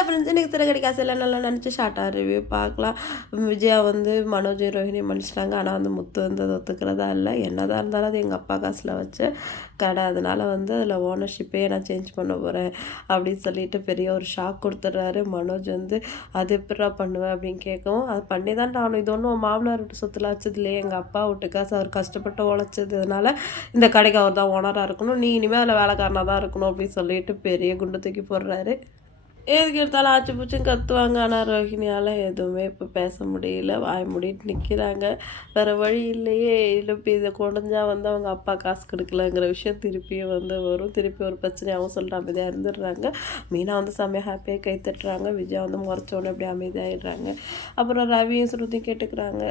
Hello friends இன்றைக்கி திரைக்கடி காசு நல்லா நினச்சி ஷார்ட்டாக ரிவ்யூ பார்க்கலாம். விஜயா வந்து மனோஜ் ரோஹிணி மன்னிச்சிட்டாங்க. ஆனால் வந்து முத்து வந்து அதை ஒத்துக்கிறதா இல்லை. என்னதான் இருந்தாலும் அது எங்கள் அப்பா காசில் வச்சு கடை. அதனால் வந்து அதில் ஓனர்ஷிப்பே நான் சேஞ்ச் பண்ண போகிறேன் அப்படின்னு சொல்லிட்டு பெரிய ஒரு ஷாக் கொடுத்துட்றாரு. மனோஜ் வந்து அது எப்படா பண்ணுவேன் அப்படின்னு கேட்கவும் அது பண்ணி தான் நான் இது ஒன்றும் மாமனார் விட்டு சொத்துல வச்சது இல்லையே. எங்கள் அப்பா விட்டு காசு அவர் கஷ்டப்பட்டு உழைச்சதுனால இந்த கடைக்கு அவர் தான் ஓனராக இருக்கணும். நீ இனிமேல் அதில் வேலைக்காரனாக தான் இருக்கணும். அப்படின்னு சொல்லிட்டு பெரிய குண்டு தூக்கி போடுறாரு. எதுக்கு எடுத்தாலும் ஆச்சு பூச்சும் கத்துவாங்க. ஆனால் ரோஹிணியால் எதுவுமே இப்போ பேச முடியல. வாய் மூடிட்டு நிற்கிறாங்க வேறு வழி இல்லையே. இல்லை இப்போ இதை குடஞ்சா வந்து அவங்க அப்பா காசு கொடுக்கலங்கிற விஷயம் திருப்பியும் வந்து வரும். திருப்பி ஒரு பிரச்சனையாகவும் சொல்லிட்டு அமைதியாக இருந்துடுறாங்க. மீனா வந்து செம்மையாக ஹாப்பியாக கை தட்டுறாங்க. விஜயா வந்து முறைச்சோடனே அப்படியே அமைதியாகிடுறாங்க அப்புறம் ரவியும் ஸ்ருதி கேட்டுக்கிறாங்க.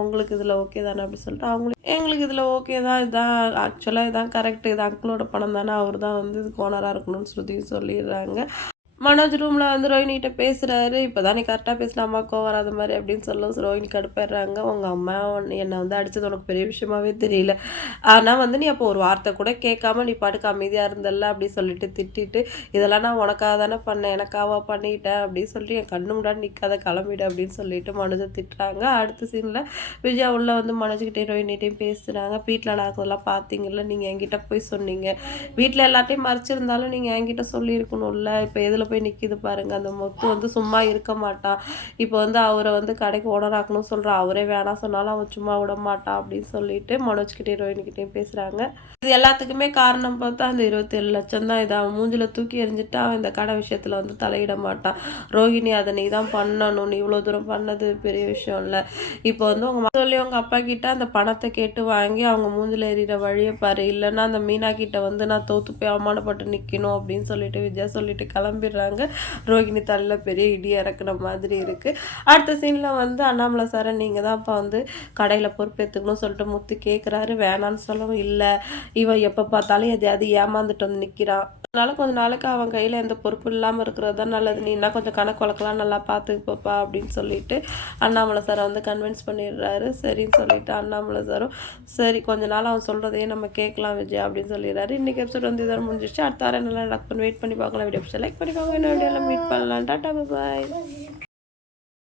உங்களுக்கு இதில் ஓகே தானே அப்படி சொல்லிட்டு அவங்களுக்கு எங்களுக்கு இதில் ஓகே தான். இதான் ஆக்சுவலாக இதான் கரெக்டு இது அங்கிளோட பணம் தானே. அவர் தான் வந்து இதுக்கு ஓனராக இருக்கணும்னு ஸ்ருதியும் சொல்லிடுறாங்க. மனோஜ் ரூமில் வந்து ரோஹினிகிட்ட பேசுகிறாரு இப்போ தான் நீ கரெக்டாக பேசின அம்மாக்கோ வராத மாதிரி அப்படின்னு சொல்ல ரோஹினி கடுப்பிடுறாங்க உங்கள் அம்மா என்னை வந்து அடித்தது உனக்கு பெரிய விஷயமாவே தெரியல. ஆனால் வந்து நீ அப்போ ஒரு வார்த்தை கூட கேட்காம நீ பாட்டுக்கு அமைதியாக இருந்தல்ல அப்படி சொல்லிட்டு திட்டிட்டு இதெல்லாம் நான் உனக்காக தானே பண்ணேன். எனக்காவா பண்ணிட்டேன்? அப்படின்னு சொல்லிட்டு என் கண்ணு முன்னாடி நிற்காத கிளம்பிடு. அப்படின்னு சொல்லிட்டு மனோஜை திட்டுறாங்க. அடுத்த சீனில் விஜயா உள்ள வந்து மனோஜ்கிட்டையும் ரோஹினிகிட்டையும் பேசுகிறாங்க வீட்டில் நடக்கிறதெல்லாம் பார்த்தீங்கல்ல நீங்கள் என்கிட்ட போய் சொன்னீங்க. வீட்டில் எல்லாத்தையும் மறைச்சிருந்தாலும் நீங்கள் என்கிட்ட சொல்லியிருக்கணும்ல. இப்போ எதில் போய் நிற்கிது பாருங்க. அந்த முத்து வந்து சும்மா இருக்க மாட்டான் இப்போ வந்து அவரை வந்து கடைக்கு ஓனர் ஆக்கணும்னு சொல்கிறான் அவரே வேணாம் சொன்னாலும் அவன் சும்மா விட மாட்டான் அப்படின்னு சொல்லிட்டு மனோஜ்கிட்டையும் ஹீரோயின்கிட்டையும் பேசுகிறாங்க இது எல்லாத்துக்குமே காரணம் பார்த்தா அந்த இருபத்தேழு லட்சம் தான். இது அவன் மூஞ்சில் தூக்கி எறிஞ்சிட்டு அவன் இந்த கடை விஷயத்தில் வந்து தலையிட மாட்டான் ரோஹிணி அதை நீ தான் பண்ணணும். நீ இவ்வளோ தூரம் பண்ணது பெரிய விஷயம் இல்லை. இப்போ வந்து உங்கள் சொல்லி உங்கள் அப்பா கிட்ட அந்த பணத்தை கேட்டு வாங்கி அவங்க மூஞ்சில் எறிகிற வழியை பாரு. இல்லைன்னா அந்த மீனா கிட்ட வந்து நான் தோத்து போய் அவமானப்பட்டு நிற்கணும் அப்படின்னு சொல்லிட்டு விஜயா சொல்லிட்டு கிளம்பிடுறாங்க ரோஹிணி தலையில் பெரிய இடி இறக்குற மாதிரி இருக்குது அடுத்த சீனில் வந்து அண்ணாமலை சாரை நீங்கள் தான் அப்போ வந்து கடையில் பொறுப்பேற்றுக்கணும்னு சொல்லிட்டு முத்து கேட்குறாரு வேணான்னு சொல்லவும் இல்லை. இவன் எப்போ பார்த்தாலும் எதையாவது ஏமாந்துட்டு வந்து நிற்கிறான் அதனால கொஞ்ச நாளைக்கு அவன் கையில் எந்த பொறுப்பும் இல்லாமல் இருக்கிறது தான் நல்லது. நீ என்ன கொஞ்சம் கணக்கு வழக்கெல்லாம் நல்லா பார்த்துக்கப்பா அப்படின்னு சொல்லிட்டு அண்ணாமலை சாரை வந்து கன்வின்ஸ் பண்ணிடுறாரு. சரின்னு சொல்லிட்டு அண்ணாமலை சாரும் சரி கொஞ்ச நாள் அவன் சொல்கிறதையே நம்ம கேட்கலாம் விஜய் அப்படின்னு சொல்லிடுறாரு. இன்றைக்கி எபிசோட் வந்து இதோட முடிஞ்சிச்சு அடுத்த வாரம் நல்லா நடக்கும் வெயிட் பண்ணி பார்க்கலாம். வீடியோ லைக் பண்ணி பார்க்கலாம் இன்னொரு வீடியோவில் மீட் பண்ணலாம் டாட்டா பாய்